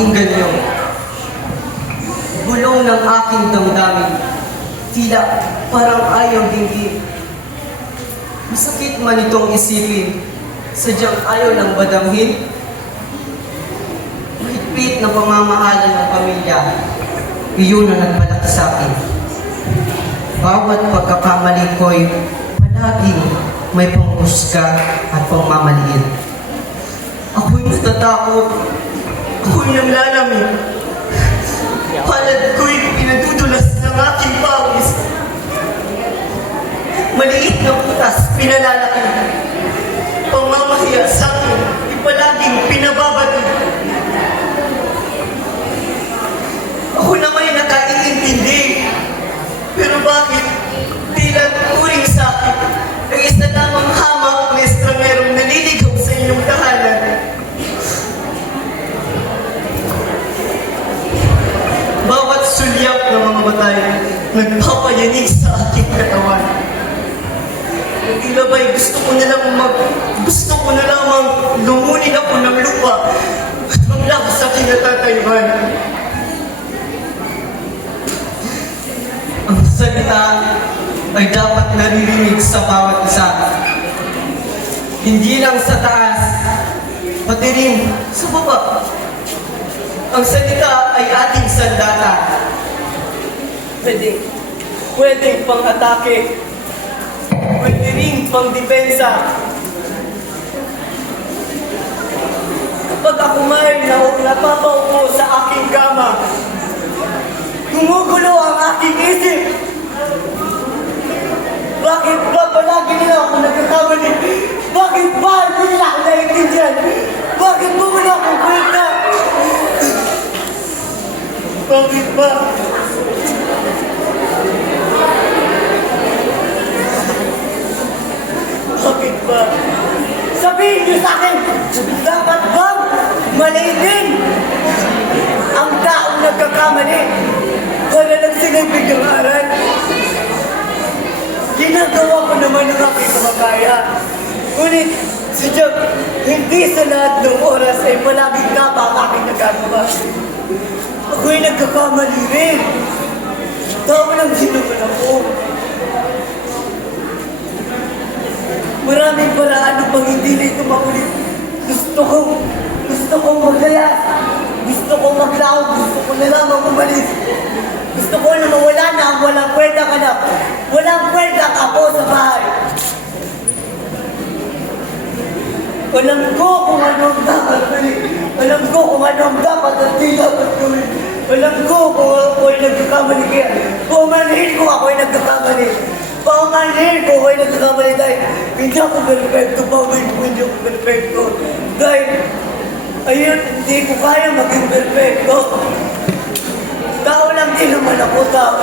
Pakinggan niyo. Bulong ng aking damdamin. Tila parang ayaw dinggin. Masakit man itong isipin. Sadyang ayaw lang badamhin. Mahigpit na pamamahalan ng pamilya. Iyon ang nagmalaki sa akin. Bawat pagkakamali ko'y palaging may panghusga at pangmamaliit. Ako'y natatakot. Ako'y nanglalamig. Palad ko'y pinadudulas ng aking pawis. Maliit na butas pinalalaki. Pangmamahiya sa akin, ipalaging pinababati. Ako naman ay nakaiintindi. Pero bakit tila turing sa akin ay isa lamang hamak na estrangerong naliligaw sa inyong tahanan? Bawat sulyap ng mga matay nagpapayanig sa aking katawan. Tila ba'y gusto ko na lamang lumunin ako ng lupa at maglabas sa aking natatayuan. Ang salita ay dapat naririnig sa bawat isa. Hindi lang sa taas, pati rin sa baba. Ang salita ay ating sandata. Pwedeng pang-atake. Pwede rin pang-depensa. Kapag ako may napapaupo sa aking kama, gumugulo ang aking isip. Bakit ba palagi nila ako nagkakamali? Bakit ba hindi nila ako naiintindihan? Bakit mo wala akong kwenta? Bakit ba? Bakit ba? Sabihin niyo sa akin, dapat bang maliitin ang taong nagkakamali? Wala lang sinibig ang aral. Ginagawa ko naman ang aking kamakaya. Ngunit, sadyang hindi sa lahat ng oras ay palaging tama ang aking nagagawa. Ako'y nagkakamali rin. Tao lang din naman ako. Maraming paraan upang hindi na ito maulit. Gusto kong maglayas. Gusto kong maglaog. Gusto ko na lamang umalis. Gusto ko na mawala na ang walang kwenta ka na. Walang kwenta ka po sa bahay. Alam ko kung ano ang dapat gawin. Alam ko kung ano ang dapat at di dapat gawin. Alam ko kung ako ay nagkakamali kaya. Pumanhin ko ako ay nagkakamali. Paumanhin ko ako ay nagkakamali dahil hindi ako perfecto. Paumanhin ko hindi ako perfecto. Dahil ayun, hindi ko kaya maging perfecto. Tao lang din naman ako, tao